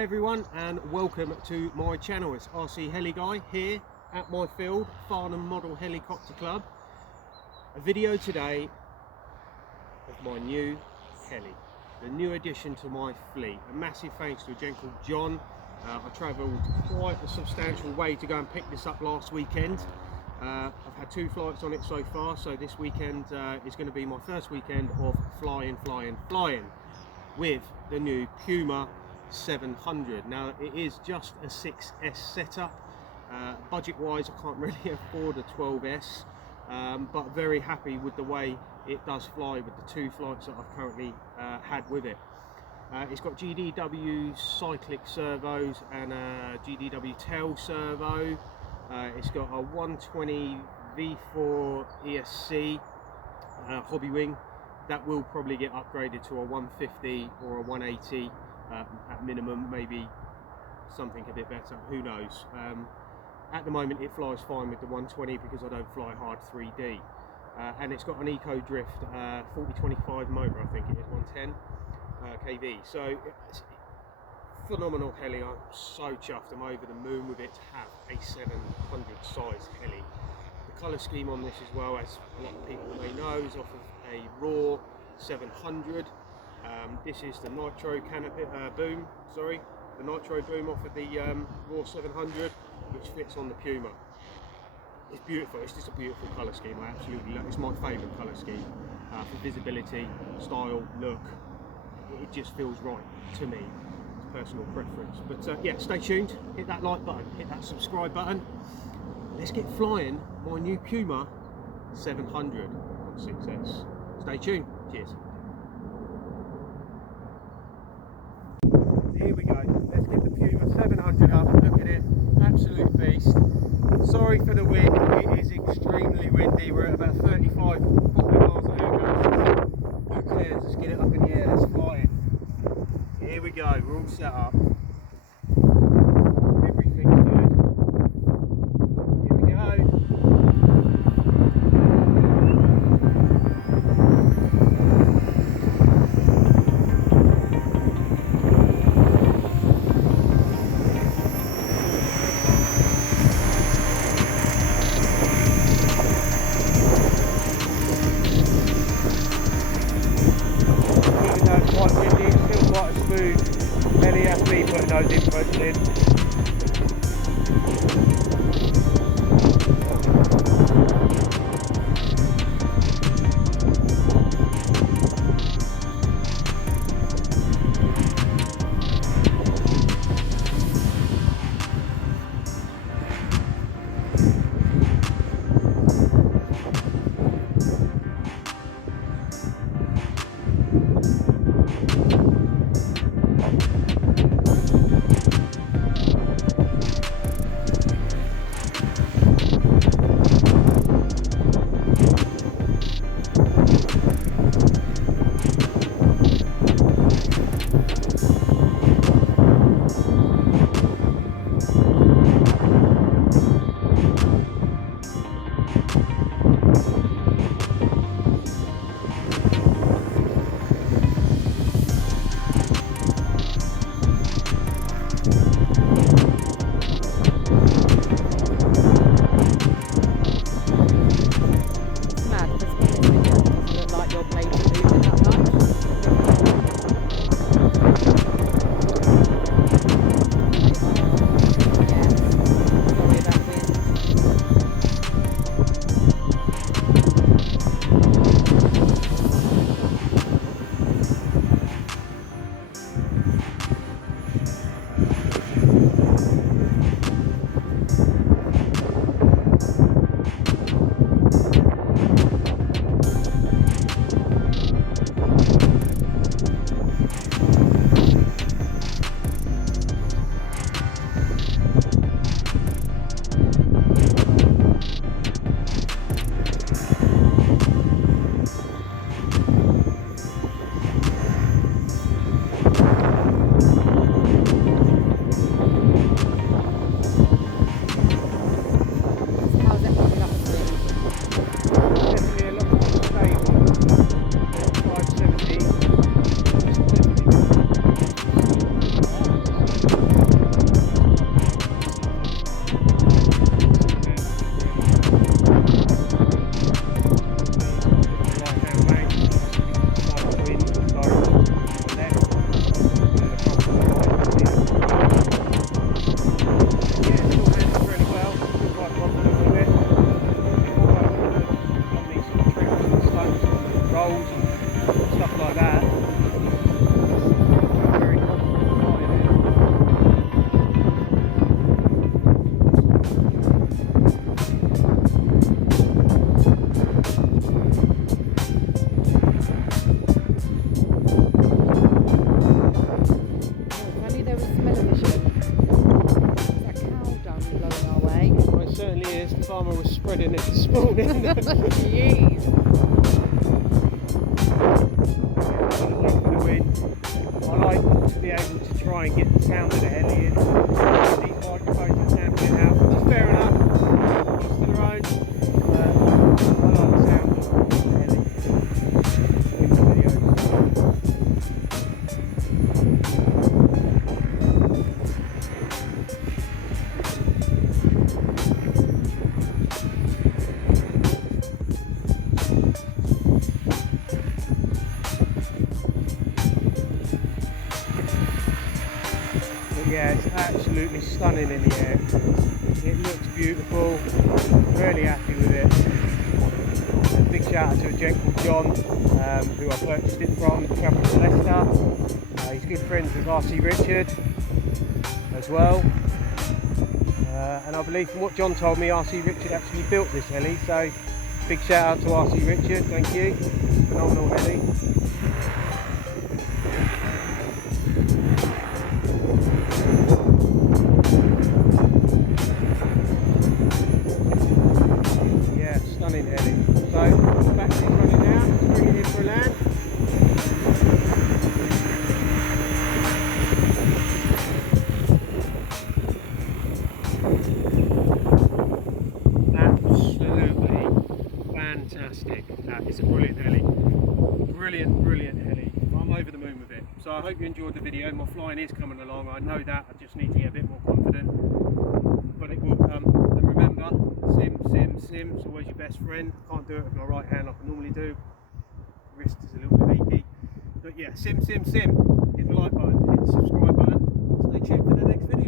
Hi everyone and welcome to my channel. It's RC Heli Guy here at my field, Farnham Model Helicopter Club. A video today of my new heli, the new addition to my fleet. A massive thanks to a gent called John. I travelled quite a substantial way to go and pick this up last weekend. I've had 2 flights on it so far, so this weekend is going to be my first weekend of flying with the new Piuma 700. Now it is just a 6S setup. Budget wise I can't really afford a 12S, but very happy with the way it does fly with the 2 flights that I've currently had with it. It's got GDW cyclic servos and a GDW tail servo. It's got a 120 V4 ESC Hobbywing that will probably get upgraded to a 150 or a 180 at minimum, maybe something a bit better, who knows. At the moment it flies fine with the 120 because I don't fly hard 3D, and it's got an Ecodrift 4025 motor, I think it is 110 kV, so it's phenomenal heli. I'm so chuffed, I'm over the moon with it to have a 700 size heli. The colour scheme on this as well, as a lot of people may know, is off of a raw 700. This is the nitro canopy boom, the nitro boom off of the raw 700, which fits on the Piuma. It's beautiful. It's just a beautiful colour scheme. I absolutely love it. It's my favourite colour scheme for visibility, style, look. It just feels right to me. It's personal preference. But yeah, stay tuned. Hit that like button. Hit that subscribe button. Let's get flying my new Piuma 700 on 6S. Stay tuned. Cheers. Here we go. Let's get the Piuma 700 up. Look at it. Absolute beast. Sorry for the wind. It is extremely windy. We're at about 35, 40 miles an hour. Who cares? Let's get it up in the air. Let's fly it. Here we go. We're all set up. Everything's good. Here we go. Quite windy, it's still quite a smooth heli after me putting those inputs in. spreading it this morning. Jeez. I like to be able to try and get the sound of the heli in. These microphones are sampling out, which is fair enough. Each to their own. I like the sound of the heli in the videos. Yeah, it's absolutely stunning in the air. It looks beautiful. Really happy with it. A big shout out to a gent called John, who I purchased it from, travelling to Leicester. He's good friends with RC Richard as well. And I believe from what John told me, RC Richard actually built this heli. So big shout out to RC Richard, thank you. Phenomenal heli. Stunning heli. So the battery's running now, just bring it in for a land. Absolutely fantastic. It's a brilliant heli. Brilliant heli. I'm over the moon with it. So I hope you enjoyed the video. My flying is coming along, I know that. I just need to get a bit more confident. But it will come. And remember, sim's always your best friend. Can't do it with my right hand like I normally do. Wrist is a little bit achy. But yeah, sim. Hit the like button, hit the subscribe button. Stay tuned for the next video.